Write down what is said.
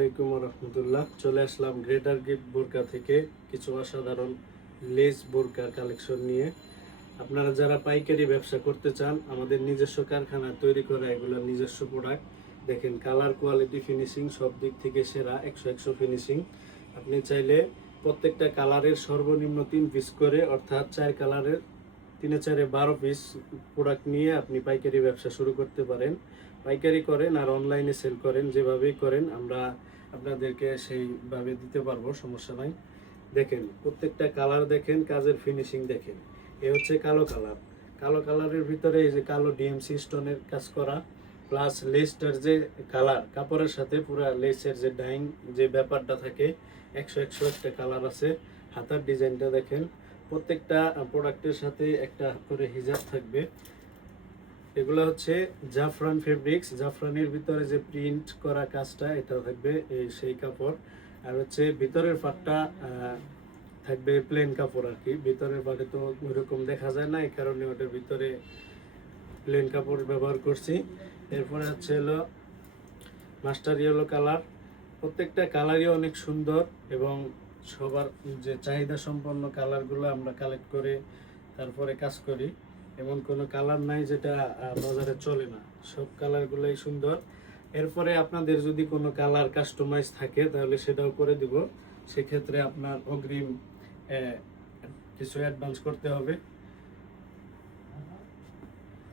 আলাইকুম রহমতুল্লাহ। চলে আসলাম greater gift বোরকা থেকে কিছু অসাধারণ লেস বোরকার কালেকশন নিয়ে। আপনারা যারা পাইকারি ব্যবসা করতে চান, আমাদের নিজস্ব কারখানা তৈরি করা এগুলো নিজস্ব প্রোডাক্ট। দেখেন কালার, কোয়ালিটি, ফিনিশিং সব দিক থেকে সেরা, 100 ফিনিশিং। আপনি চাইলে প্রত্যেকটা কালারের সর্বনিম্ন 3 পিস করে, অর্থাৎ 4 কালারের 3-4 12 পিস প্রোডাক্ট নিয়ে আপনি পাইকারি ব্যবসা শুরু করতে পারেন। পাইকারি করেন আর অনলাইনে সেল করেন, যেভাবেই করেন আমরা আপনাদেরকে সেইভাবে দিতে পারবো, সমস্যা নাই। দেখেন প্রত্যেকটা কালার, দেখেন কাজের ফিনিশিং দেখেন। এ হচ্ছে কালো কালার। কালো কালারের ভিতরে এই যে কালো ডিএমসি স্টোনের কাজ করা, প্লাস লেসটার যে কালার, কাপড়ের সাথে পুরো লেসের যে ডাইং যে ব্যাপারটা থাকে, 100 একটা কালার আছে। হাতার ডিজাইনটা দেখেন। প্রত্যেকটা প্রোডাক্টের সাথে একটা করে হিজাব থাকবে। এগুলো হচ্ছে জাফরান ফেব্রিক্স। জাফরানের ভিতরে যে প্রিন্ট করা কাজটা, এটা থাকবে এই সেই কাপড়। আর হচ্ছে ভিতরের পাটটা থাকবে প্লেন কাপড় আর কি। ভিতরের পাটে তো ওইরকম দেখা যায় না, এই কারণে ওটার ভিতরে প্লেন কাপড় ব্যবহার করছি। এরপরে হচ্ছে হলো মাস্টার ইয়েলো কালার। প্রত্যেকটা কালারই অনেক সুন্দর এবং সবার যে চাহিদা সম্পন্ন কালারগুলো আমরা কালেক্ট করে তারপরে কাজ করি। এমন কোনো কালার নাই যেটা বাজারে চলে না, সব কালারগুলোই সুন্দর। এরপরে আপনাদের যদি কোনো কালার কাস্টমাইজ থাকে তাহলে সেটাও করে দিব। সেক্ষেত্রে আপনার অগ্রিম কিছু অ্যাডভান্স করতে হবে।